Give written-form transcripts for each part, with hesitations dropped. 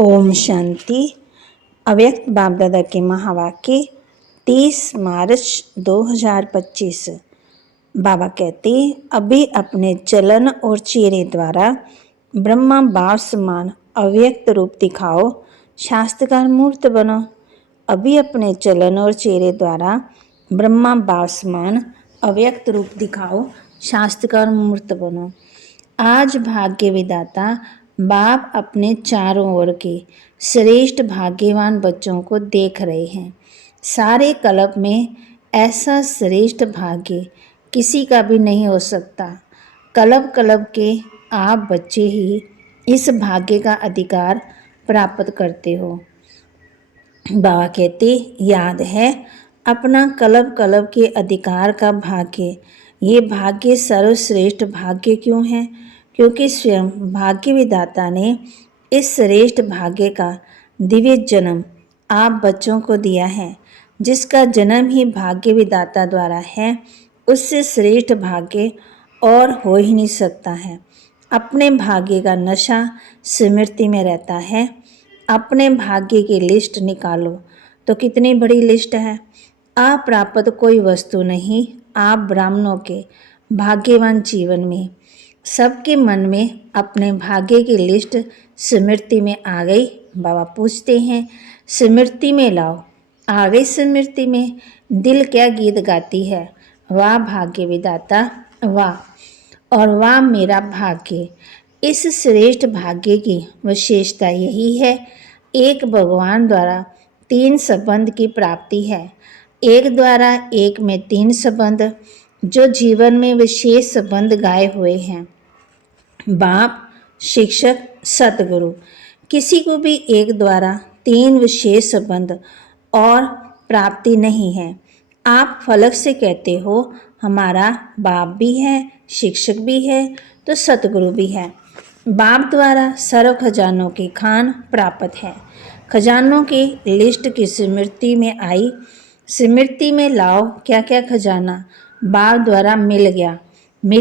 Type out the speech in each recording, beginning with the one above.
ओम शांति। अव्यक्त बाप दादा के महावाक्य 30 मार्च 2025। बाबा कहते, अभी अपने चलन और चेहरे द्वारा ब्रह्मा बाप समान अव्यक्त रूप दिखाओ, शास्त्रकार मूर्त बनो। अभी अपने चलन और चेहरे द्वारा ब्रह्मा बाप समान अव्यक्त रूप दिखाओ, शास्त्रकार मूर्त बनो। आज भाग्य विधाता बाप अपने चारों ओर के श्रेष्ठ भाग्यवान बच्चों को देख रहे हैं। सारे कल्प में ऐसा श्रेष्ठ भाग्य किसी का भी नहीं हो सकता। कल्प कल्प के आप बच्चे ही इस भाग्य का अधिकार प्राप्त करते हो। बाबा कहते, याद है अपना कल्प कल्प के अधिकार का भाग्य। ये भाग्य सर्वश्रेष्ठ भाग्य क्यों है? क्योंकि स्वयं भाग्य विधाता ने इस श्रेष्ठ भाग्य का दिव्य जन्म आप बच्चों को दिया है। जिसका जन्म ही भाग्य विधाता द्वारा है, उससे श्रेष्ठ भाग्य और हो ही नहीं सकता है। अपने भाग्य का नशा स्मृति में रहता है। अपने भाग्य की लिस्ट निकालो तो कितनी बड़ी लिस्ट है। अप्राप्त कोई वस्तु नहीं। आप ब्राह्मणों के भाग्यवान जीवन में सबके मन में अपने भाग्य की लिस्ट स्मृति में आ गई। बाबा पूछते हैं, स्मृति में लाओ। आ गई स्मृति में। दिल क्या गीत गाती है, वाह भाग्य विधाता वाह, और वाह मेरा भाग्य। इस श्रेष्ठ भाग्य की विशेषता यही है, एक भगवान द्वारा 3 संबंध की प्राप्ति है। एक द्वारा एक में 3 संबंध, जो जीवन में विशेष संबंध गाए हुए हैं। बाप, शिक्षक, सतगुरु। किसी को भी एक द्वारा 3 विशेष संबंध और प्राप्ति नहीं है। आप फलक से कहते हो हमारा बाप भी है, शिक्षक भी है, तो सतगुरु भी है। बाप द्वारा सर्व खजानों की खान प्राप्त है। खजानों की लिस्ट की स्मृति में आई। स्मृति में लाओ क्या क्या खजाना बाप द्वारा मिल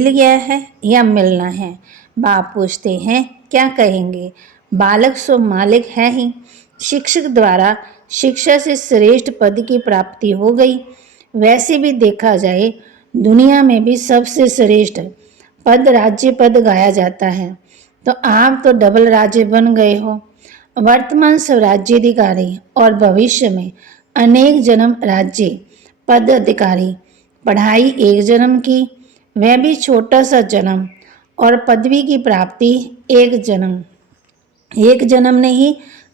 गया है या मिलना है। बाप पूछते हैं, क्या कहेंगे? बालक सो मालिक है ही। शिक्षक द्वारा शिक्षा से श्रेष्ठ पद की प्राप्ति हो गई। वैसे भी देखा जाए दुनिया में भी सबसे श्रेष्ठ पद राज्य पद गाया जाता है, तो आप तो डबल राज्य बन गए हो। वर्तमान स्वराज्याधिकारी और भविष्य में अनेक जन्म राज्य पद अधिकारी। पढ़ाई एक जन्म की, वह भी छोटा सा जन्म, और पदवी की प्राप्ति एक जन्म नहीं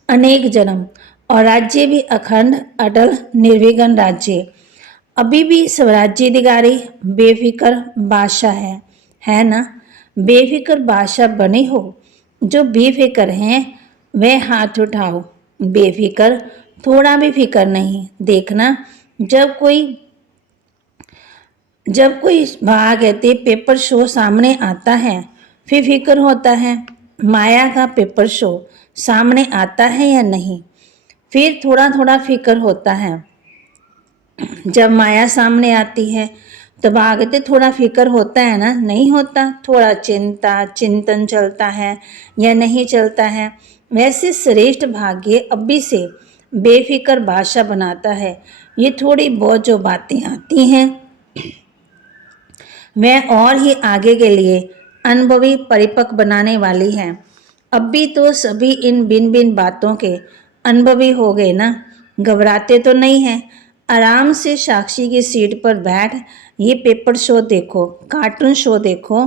अनेक जन्म, और राज्य भी अखंड अटल निर्विघ्न राज्य। अभी भी स्वराज्याधिकारी बेफिक्र बादशाह है ना? बेफिक्र बादशाह बने हो। जो बेफिक्र हैं वह हाथ उठाओ। बेफिक्र, थोड़ा भी फिक्र नहीं। देखना जब कोई भाग कहते पेपर शो सामने आता है, फिर फिक्र होता है माया का पेपर शो सामने आता है या नहीं। फिर थोड़ा थोड़ा फिक्र होता है। जब माया सामने आती है तो भागते थोड़ा फिक्र होता है ना? नहीं होता। थोड़ा चिंतन चलता है या नहीं चलता है। वैसे श्रेष्ठ भाग्य अभी से बेफिक्र बादशाह बनाता है। ये थोड़ी बहुत जो बातें आती हैं वह और ही आगे के लिए अनुभवी परिपक्व बनाने वाली है। अब भी तो सभी इन भिन्न बातों के अनुभवी हो गए ना, घबराते तो नहीं हैं। आराम से साक्षी की सीट पर बैठ ये पेपर शो देखो, कार्टून शो देखो,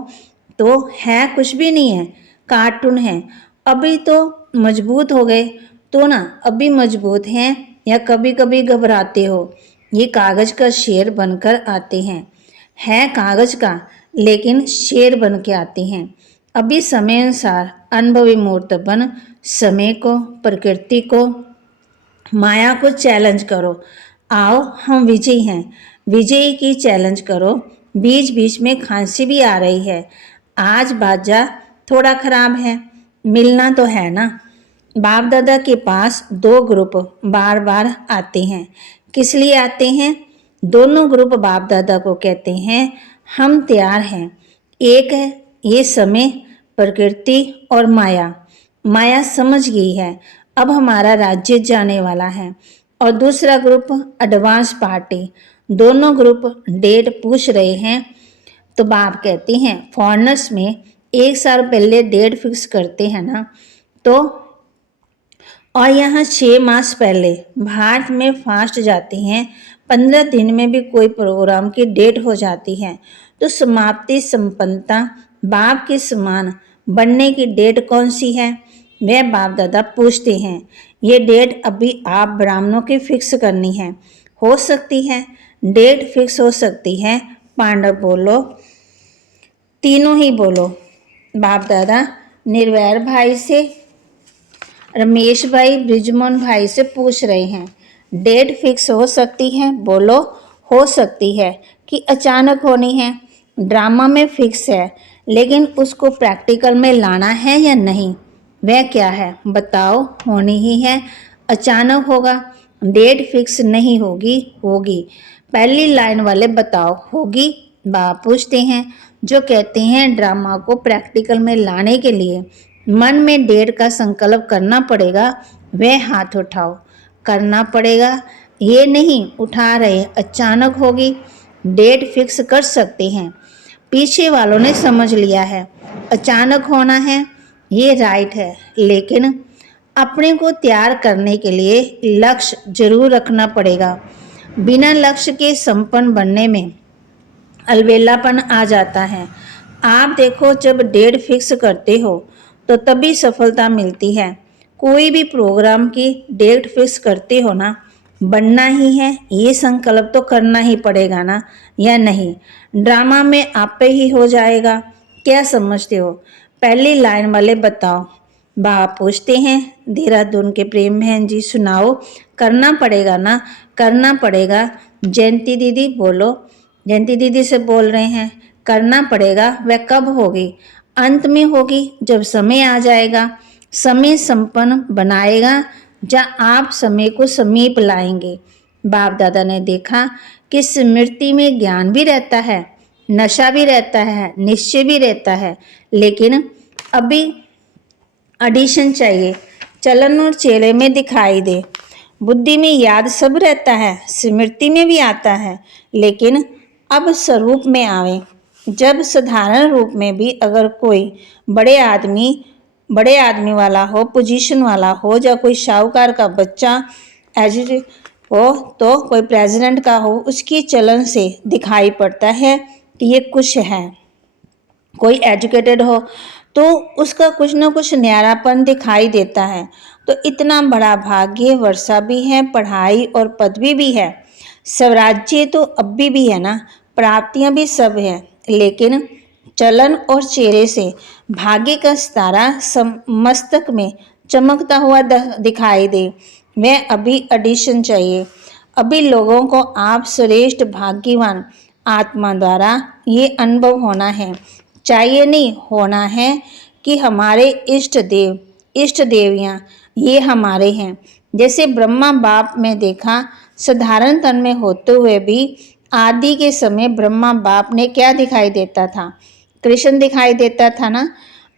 तो है कुछ भी नहीं है, कार्टून है। अभी तो मजबूत हो गए तो ना, अभी मजबूत हैं या कभी कभी घबराते हो। ये कागज का शेर बनकर आते हैं, है कागज का लेकिन शेर बन के आते हैं। अभी समय अनुसार अनुभवी मूर्त बन समय को, प्रकृति को, माया को चैलेंज करो। आओ हम विजयी हैं, विजयी की चैलेंज करो। बीच बीच में खांसी भी आ रही है, आज बाजा थोड़ा खराब है, मिलना तो है ना। बाप दादा के पास 2 ग्रुप बार बार आते हैं। किस लिए आते हैं? दोनों ग्रुप बाप दादा को कहते हैं हम तैयार हैं। एक है ये समय, प्रकृति और माया। माया समझ गई है अब हमारा राज्य जाने वाला है। और दूसरा ग्रुप एडवांस पार्टी, दोनों ग्रुप डेट पूछ रहे हैं। तो बाप कहती हैं फॉरेनर्स में 1 साल पहले डेट फिक्स करते हैं ना, तो और यहाँ 6 मास पहले भारत में फास्ट जाते हैं, 15 दिन में भी कोई प्रोग्राम की डेट हो जाती है। तो समाप्ति संपन्नता बाप के समान बनने की डेट कौन सी है, वह बाप दादा पूछते हैं। ये डेट अभी आप ब्राह्मणों की फिक्स करनी है। हो सकती है डेट फिक्स हो सकती है। पांडव बोलो, तीनों ही बोलो। बाप दादा निर्वैर भाई से, रमेश भाई ब्रिजमोहन भाई से पूछ रहे हैं, डेट फिक्स हो सकती है? बोलो, हो सकती है कि अचानक होनी है। ड्रामा में फिक्स है, लेकिन उसको प्रैक्टिकल में लाना है या नहीं, वह क्या है बताओ। होनी ही है, अचानक होगा। डेट फिक्स नहीं होगी, होगी। पहली लाइन वाले बताओ, होगी? बाप पूछते हैं। जो कहते हैं ड्रामा को प्रैक्टिकल में लाने के लिए मन में डेट का संकल्प करना पड़ेगा, वह हाथ उठाओ। करना पड़ेगा, ये नहीं उठा रहे, अचानक होगी। डेट फिक्स कर सकते हैं। पीछे वालों ने समझ लिया है अचानक होना है, ये राइट है, लेकिन अपने को तैयार करने के लिए लक्ष्य जरूर रखना पड़ेगा। बिना लक्ष्य के संपन्न बनने में अलबेलापन आ जाता है। आप देखो, जब डेट फिक्स करते हो तो तभी सफलता मिलती है। कोई भी प्रोग्राम की डेट फिक्स करते हो ना, बनना ही है, ये संकल्प तो करना ही पड़ेगा ना, या नहीं? ड्रामा में आप पे ही हो जाएगा। क्या समझते हो? पहली लाइन वाले बताओ। बाप पूछते हैं। देहरादून के प्रेम बहन जी सुनाओ। करना पड़ेगा ना, करना पड़ेगा। जयंती दीदी बोलो। जयंती दीदी से बोल रहे हैं, करना पड़ेगा। वह कब होगी? अंत में होगी, जब समय आ जाएगा। समय संपन्न बनाएगा, जहाँ आप समय को समीप लाएंगे। बाप दादा ने देखा कि स्मृति में ज्ञान भी रहता है, नशा भी रहता है, निश्चय भी रहता है, लेकिन अभी एडिशन चाहिए, चलन और चेहरे में दिखाई दे। बुद्धि में याद सब रहता है, स्मृति में भी आता है, लेकिन अब स्वरूप में आवे। जब साधारण रूप में भी अगर कोई बड़े आदमी वाला हो, पोजीशन वाला हो, या कोई शाहूकार का बच्चा एजुकेट हो, तो कोई प्रेसिडेंट का हो, उसकी चलन से दिखाई पड़ता है कि ये कुछ है। कोई एजुकेटेड हो तो उसका कुछ ना कुछ न्यारापन दिखाई देता है। तो इतना बड़ा भाग्य वर्षा भी है, पढ़ाई और पदवी भी है, स्वराज्य तो अभी भी है ना, प्राप्तियां भी सब है, लेकिन चलन और चेहरे से भाग्य का सितारा मस्तक में चमकता हुआ दिखाई दे, वह अभी एडिशन चाहिए। अभी लोगों को आप श्रेष्ठ भाग्यवान आत्मा द्वारा ये अनुभव होना है, चाहिए नहीं, होना है कि हमारे इष्ट देवियाँ ये हमारे हैं। जैसे ब्रह्मा बाप में देखा, साधारण तन में होते हुए भी आदि के समय ब्रह्मा बाप ने क्या दिखाई देता था? कृष्ण दिखाई देता था ना।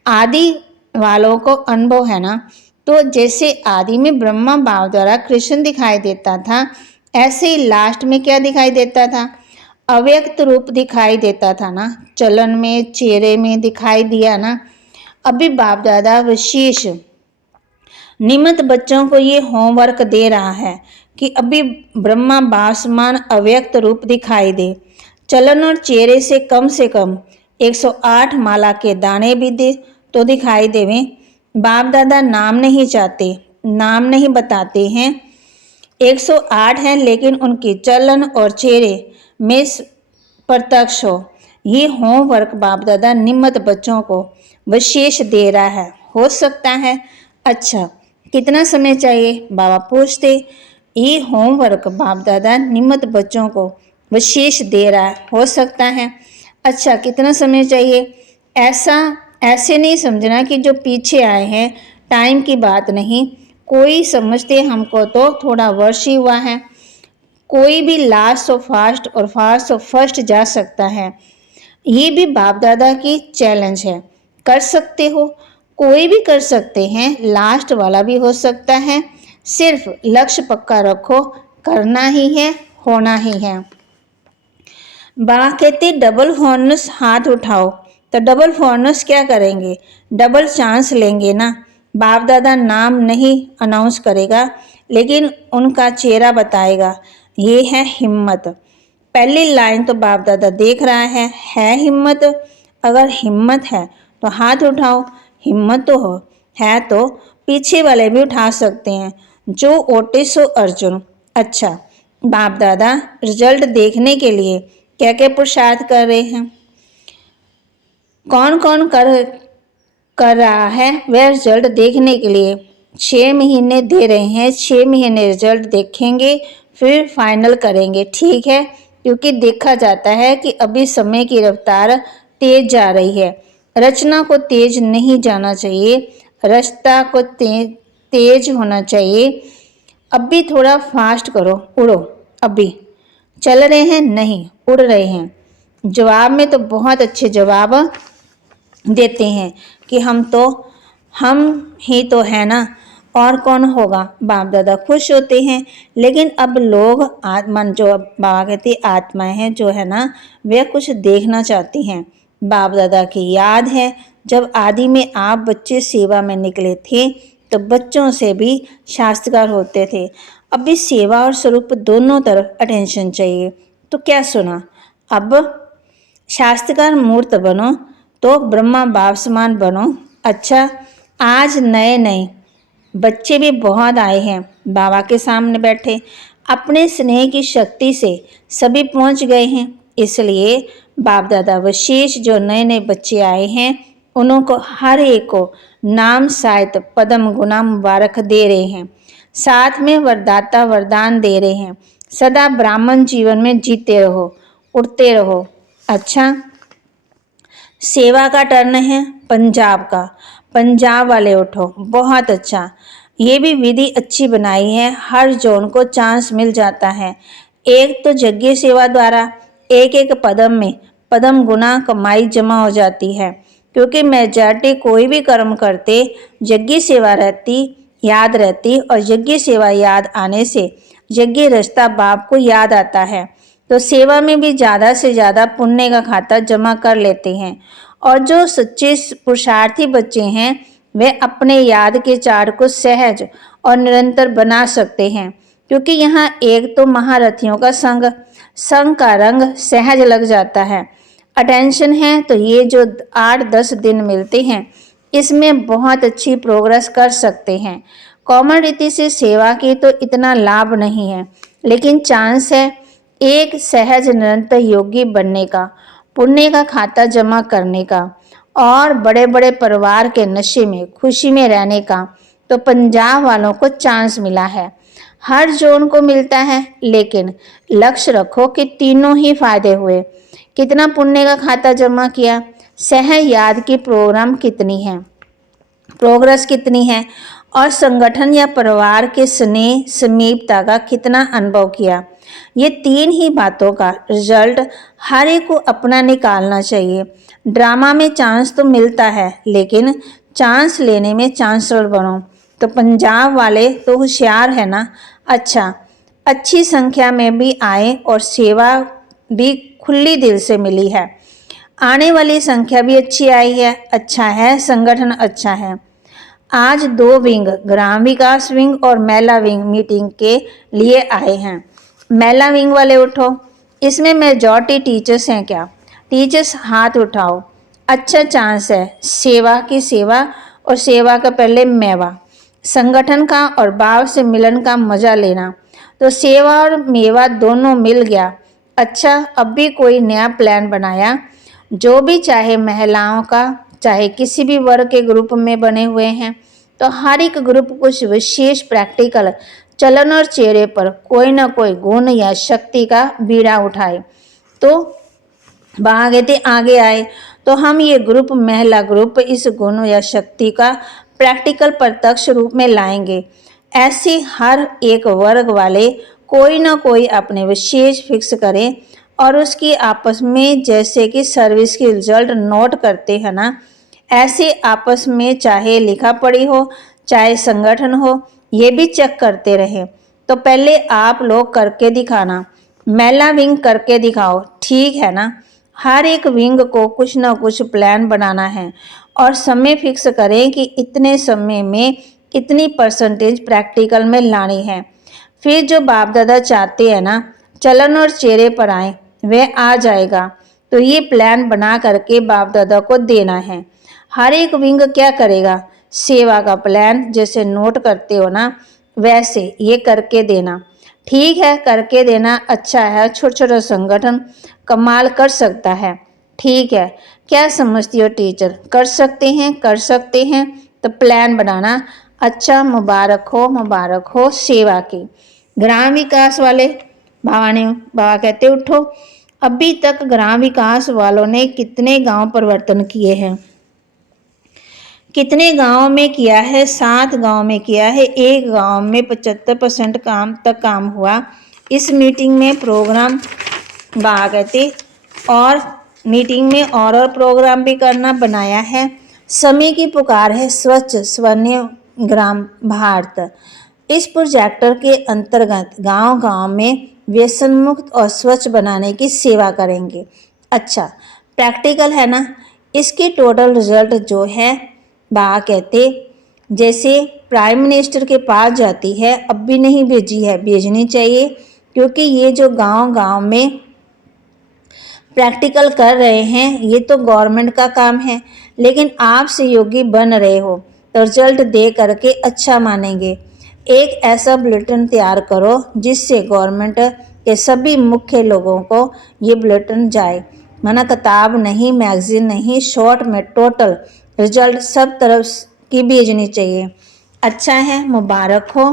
आदि वालों को अनुभव है ना, तो जैसे आदि में ब्रह्मा बाप द्वारा कृष्ण दिखाई देता था, ऐसे ही लास्ट में क्या दिखाई देता था? अव्यक्त रूप दिखाई देता था ना, चलन में चेहरे में दिखाई दिया ना। अभी बाप दादा विशेष निमित्त बच्चों को ये होमवर्क दे रहा है कि अभी ब्रह्मा बासमान अव्यक्त रूप दिखाई दे। चलन और चेहरे से कम 108 माला के दाने भी दे तो दिखाई देवे। बाप दादा नाम नहीं चाहते, नाम नहीं बताते हैं। 108 हैं, लेकिन उनके चलन और चेहरे में प्रत्यक्ष हो। ये होमवर्क बाप दादा निमित्त बच्चों को विशेष दे रहा है। हो सकता है। अच्छा, कितना समय चाहिए? बाबा पूछते। ये होमवर्क बाप दादा निमित्त बच्चों को विशेष दे रहा है, हो सकता है। अच्छा, कितना समय चाहिए? ऐसे नहीं समझना कि जो पीछे आए हैं, टाइम की बात नहीं। कोई समझते हमको तो थोड़ा वर्ष ही हुआ है, कोई भी लास्ट ऑफ फास्ट और फास्ट ऑफ फर्स्ट जा सकता है। ये भी बाप दादा की चैलेंज है। कर सकते हो। कोई भी कर सकते हैं, लास्ट वाला भी हो सकता है। सिर्फ लक्ष्य पक्का रखो, करना ही है, होना ही है। बाबा कहते डबल हॉर्नस हाथ उठाओ। तो डबल हॉर्नस क्या करेंगे? डबल चांस लेंगे ना। बाप दादा नाम नहीं अनाउंस करेगा, लेकिन उनका चेहरा बताएगा। ये है हिम्मत। पहली लाइन तो बाप दादा देख रहा है हिम्मत? अगर हिम्मत है तो हाथ उठाओ। हिम्मत तो है तो पीछे वाले भी उठा सकते हैं। जो ओटे सो अर्जुन। अच्छा, बाप दादा रिजल्ट देखने के लिए क्या क्या पुरुषार्थ कर रहे हैं? कौन कौन कर रहा है वह रिजल्ट देखने के लिए 6 महीने दे रहे हैं। 6 महीने रिजल्ट देखेंगे, फिर फाइनल करेंगे, ठीक है? क्योंकि देखा जाता है कि अभी समय की रफ्तार तेज जा रही है। रचना को तेज नहीं जाना चाहिए, रचता को तेज होना चाहिए। अभी थोड़ा फास्ट करो, उड़ो। अभी चल रहे हैं, नहीं उड़ रहे हैं। जवाब में तो बहुत अच्छे जवाब देते हैं कि हम ही तो है ना, और कौन होगा। बाप दादा खुश होते हैं। लेकिन अब लोग आत्मा, जो बाबा कहते आत्माएं हैं जो है ना, वे कुछ देखना चाहती हैं। बाप दादा की याद है जब आदि में आप बच्चे सेवा में निकले थे तो बच्चों से भी शास्त्रकार होते थे। अभी सेवा और स्वरूप दोनों तरफ अटेंशन चाहिए। तो क्या सुना? अब शास्त्रकार मूर्त बनो तो ब्रह्मा बाप समान बनो। अच्छा, आज नए नए बच्चे भी बहुत आए हैं बाबा के सामने बैठे। अपने स्नेह की शक्ति से सभी पहुंच गए हैं। इसलिए बाप दादा विशेष जो नए नए बच्चे आए हैं उनको हर एक को नाम साहित पदम गुना मुबारक दे रहे हैं। साथ में वरदाता वरदान दे रहे हैं। सदा ब्राह्मण जीवन में जीते रहो, उड़ते रहो। अच्छा, सेवा का टर्न है पंजाब का। पंजाब वाले उठो, बहुत अच्छा। ये भी विधि अच्छी बनाई है, हर जोन को चांस मिल जाता है। एक तो यज्ञ सेवा द्वारा एक एक पदम में पदम गुना कमाई जमा हो जाती है। क्योंकि मेजॉरिटी कोई भी कर्म करते यज्ञ सेवा रहती, याद रहती, और यज्ञ सेवा याद आने से यज्ञ रचता बाप को याद आता है। तो सेवा में भी ज़्यादा से ज़्यादा पुण्य का खाता जमा कर लेते हैं। और जो सच्चे पुरुषार्थी बच्चे हैं वे अपने याद के चार्ट को सहज और निरंतर बना सकते हैं। क्योंकि यहाँ एक तो महारथियों का संग का रंग सहज लग जाता है। अटेंशन है तो ये जो 8-10 दिन मिलते हैं इसमें बहुत अच्छी प्रोग्रेस कर सकते हैं। कॉमन रीति से सेवा की तो इतना लाभ नहीं है, लेकिन चांस है एक सहज निरंतर योगी बनने का, पुण्य का खाता जमा करने का, और बड़े बड़े परिवार के नशे में खुशी में रहने का। तो पंजाब वालों को चांस मिला है, हर जोन को मिलता है, लेकिन लक्ष्य रखो कि तीनों ही फायदे हुए। कितना पुण्य का खाता जमा किया, सह याद की प्रोग्राम कितनी है, प्रोग्रेस कितनी है, और संगठन या परिवार के स्नेह समीपता का कितना अनुभव किया। ये 3 ही बातों का रिजल्ट हर एक को अपना निकालना चाहिए। ड्रामा में चांस तो मिलता है, लेकिन चांस लेने में चांसलर बनो। तो पंजाब वाले तो होशियार है ना। अच्छा, अच्छी संख्या में भी आए और सेवा भी खुली दिल से मिली है। आने वाली संख्या भी अच्छी आई है। अच्छा है, संगठन अच्छा है। आज 2 विंग, ग्राम विकास विंग और महिला विंग मीटिंग के लिए आए हैं। महिला विंग वाले उठो। इसमें मेजॉरिटी टीचर्स हैं क्या? टीचर्स हाथ उठाओ। अच्छा चांस है सेवा की सेवा, और सेवा का पहले मेवा, संगठन का और भाव से मिलन का मजा लेना। तो सेवा और मेवा दोनों मिल गया। अच्छा, अब भी कोई नया प्लान बनाया? जो भी, चाहे महिलाओं का चाहे किसी भी वर्ग के ग्रुप में बने हुए हैं, तो हर एक ग्रुप कुछ विशेष प्रैक्टिकल चलन और चेहरे पर कोई ना कोई गुण या शक्ति का बीड़ा उठाए। तो भागते आगे आए। तो हम ये ग्रुप, महिला ग्रुप, इस गुण या शक्ति का प्रैक्टिकल प्रत्यक्ष रूप में लाएंगे। ऐसे हर एक वर्ग वाले कोई ना कोई अपने विशेष फिक्स करें, और उसकी आपस में जैसे कि सर्विस की रिजल्ट नोट करते हैं ना, ऐसे आपस में चाहे लिखा पढ़ी हो, चाहे संगठन हो, ये भी चेक करते रहें। तो पहले आप लोग करके दिखाना, महिला विंग करके दिखाओ, ठीक है ना। हर एक विंग को कुछ ना कुछ प्लान बनाना है और समय फिक्स करें कि इतने समय में इतनी परसेंटेज प्रैक्टिकल में लानी है। फिर जो बाप दादा चाहते हैं ना चलन और चेहरे पर आए, वह आ जाएगा। तो ये प्लान बना करके बाप दादा को देना है। हर एक विंग क्या करेगा, सेवा का प्लान जैसे नोट करते हो ना, वैसे ये करके देना। ठीक है, करके देना अच्छा है। छोटा छोटा संगठन कमाल कर सकता है। ठीक है, क्या समझती हो टीचर, कर सकते हैं, कर सकते हैं। तो प्लान बनाना अच्छा, मुबारक हो सेवा की। ग्राम विकास वाले बाबा कहते उठो। अभी तक ग्राम विकास वालों ने कितने गांव परिवर्तन किए हैं, कितने गांव में किया है, 7 गांव में किया है। एक गांव में 75% काम हुआ। इस मीटिंग में प्रोग्राम बाबा कहते और मीटिंग में और प्रोग्राम भी करना बनाया है। समय की पुकार है स्वच्छ स्वर्णिम ग्राम भारत। इस प्रोजेक्टर के अंतर्गत गांव-गांव में व्यसन मुक्त और स्वच्छ बनाने की सेवा करेंगे। अच्छा, प्रैक्टिकल है ना। इसकी टोटल रिजल्ट जो है बाबा कहते जैसे प्राइम मिनिस्टर के पास जाती है, अब भी नहीं भेजी है, भेजनी चाहिए, क्योंकि ये जो गांव-गांव में प्रैक्टिकल कर रहे हैं ये तो गवर्नमेंट का काम है, लेकिन आप सहयोगी बन रहे हो तो रिजल्ट दे करके अच्छा मानेंगे। एक ऐसा बुलेटिन तैयार करो जिससे गवर्नमेंट के सभी मुख्य लोगों को ये बुलेटिन जाए, माना किताब नहीं, मैगजीन नहीं, शॉर्ट में टोटल रिजल्ट सब तरफ की भेजनी चाहिए। अच्छा है, मुबारक हो।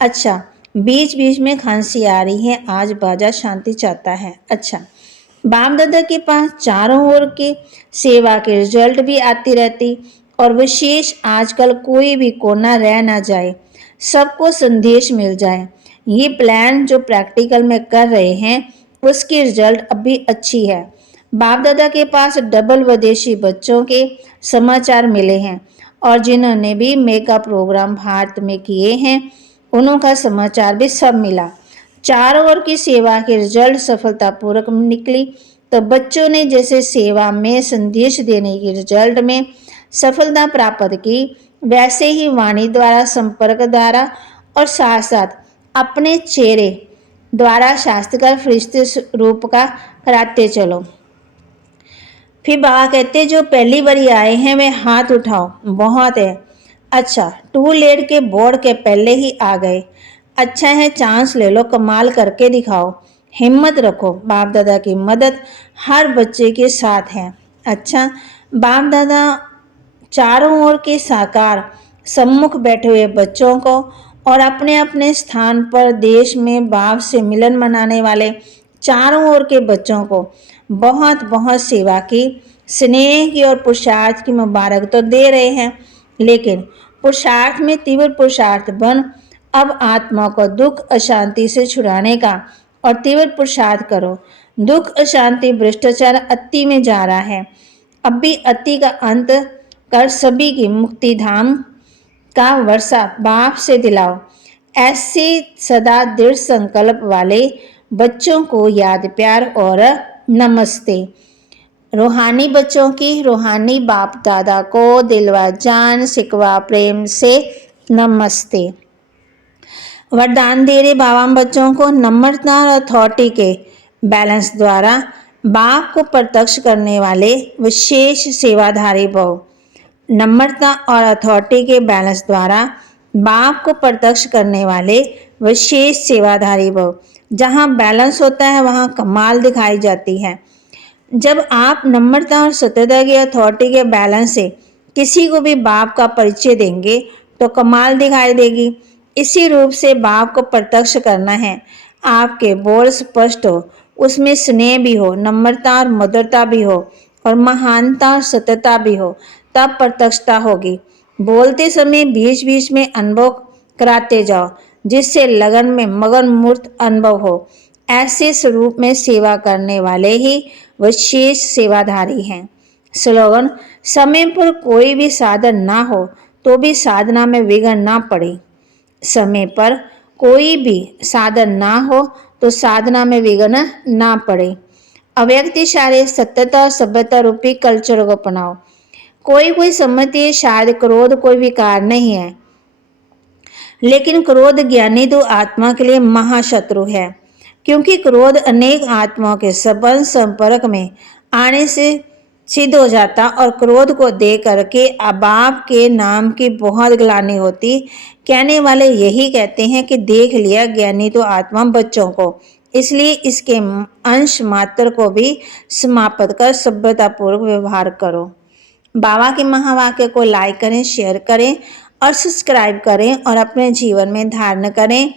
अच्छा, बीच बीच में खांसी आ रही है, आज बाजा शांति चाहता है। अच्छा, बाप दादा के पास चारों ओर के सेवा के रिजल्ट भी आती रहती और विशेष आजकल कोई भी कोना रह ना जाए, सबको संदेश मिल जाए। ये प्लान जो प्रैक्टिकल में कर रहे हैं उसकी रिजल्ट अभी अच्छी है। बाप दादा के पास डबल विदेशी बच्चों के समाचार मिले हैं और जिन्होंने भी मेगा प्रोग्राम भारत में किए हैं उनका समाचार भी सब मिला। चारों ओर की सेवा के रिजल्ट सफलतापूर्वक निकली। तो बच्चों ने जैसे सेवा में संदेश देने के रिजल्ट में सफलता प्राप्त की, वैसे ही वाणी द्वारा, संपर्क द्वारा और साथ साथ अपने चेहरे द्वारा शास्त्रकार फरिश्ते रूप का कराते चलो। फिर बाबा कहते जो पहली बारी आए हैं वे हाथ उठाओ, बहुत है। अच्छा, टू लेट के बोर्ड के पहले ही आ गए, अच्छा है, चांस ले लो, कमाल करके दिखाओ, हिम्मत रखो, बाप दादा की मदद हर बच्चे के साथ है। अच्छा, बाप दादा चारों ओर के साकार सम्मुख बैठे हुए बच्चों को और अपने अपने स्थान पर देश में बाप से मिलन मनाने वाले चारों ओर के बच्चों को बहुत बहुत सेवा की, स्नेह की और पुरुषार्थ की मुबारक तो दे रहे हैं, लेकिन पुरुषार्थ में तीव्र पुरुषार्थ बन अब आत्मा को दुख अशांति से छुड़ाने का और तीव्र पुरुषार्थ करो। दुख अशांति भ्रष्टाचार अति में जा रहा है, अब भी अति का अंत कर सभी की मुक्ति धाम का वर्षा बाप से दिलाओ। ऐसे सदा दृढ़ संकल्प वाले बच्चों को याद प्यार और नमस्ते। रूहानी बच्चों की रूहानी बाप दादा को दिलवा जान सिकवा प्रेम से नमस्ते। वरदान दे रहे बाबा बच्चों को नम्रता और अथॉरिटी के बैलेंस द्वारा बाप को प्रत्यक्ष करने वाले विशेष सेवाधारी भव। नम्रता और अथॉरिटी के बैलेंस द्वारा बाप को प्रत्यक्ष करने वाले विशेष सेवाधारी भव। जहाँ बैलेंस होता है वहाँ कमाल दिखाई जाती है। जब आप नम्रता और सत्यता की अथॉरिटी के बैलेंस से किसी को भी बाप का परिचय देंगे तो कमाल दिखाई देगी। इसी रूप से बाप को प्रत्यक्ष करना है। आपके बोल स्पष्ट हो, उसमें स्नेह भी हो, नम्रता और मधुरता भी हो और महानता और सत्यता भी हो, तब प्रत्यक्षता होगी। बोलते समय बीच बीच में अनुभव कराते जाओ जिससे लगन में मगन मूर्त अनुभव हो। ऐसे स्वरूप में सेवा करने वाले ही विशेष सेवाधारी हैं। स्लोगन: समय पर कोई भी साधन ना हो तो भी साधना में विघ्न ना पड़े। समय पर कोई भी साधन ना हो तो साधना में विघ्न ना पड़े। अव्यक्तिशाली सत्यता और सभ्यता रूपी कल्चर को अपनाओ। कोई समझती है शायद क्रोध कोई विकार नहीं है, लेकिन क्रोध ज्ञानी तो आत्मा के लिए महाशत्रु है, क्योंकि क्रोध अनेक आत्माओं के संबंध संपर्क में आने से सिद्ध हो जाता और क्रोध को देख करके बाप के नाम की बहुत ग्लानि होती। कहने वाले यही कहते हैं कि देख लिया ज्ञानी तो आत्मा बच्चों को, इसलिए इसके अंश मात्र को भी समाप्त कर सभ्यतापूर्वक व्यवहार करो। बाबा के महावाक्य को लाइक करें, शेयर करें और सब्सक्राइब करें और अपने जीवन में धारण करें।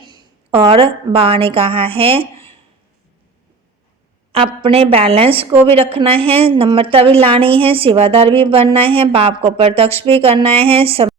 और बाबा ने कहा है अपने बैलेंस को भी रखना है, नम्रता भी लानी है, सेवादार भी बनना है, बाप को प्रत्यक्ष भी करना है।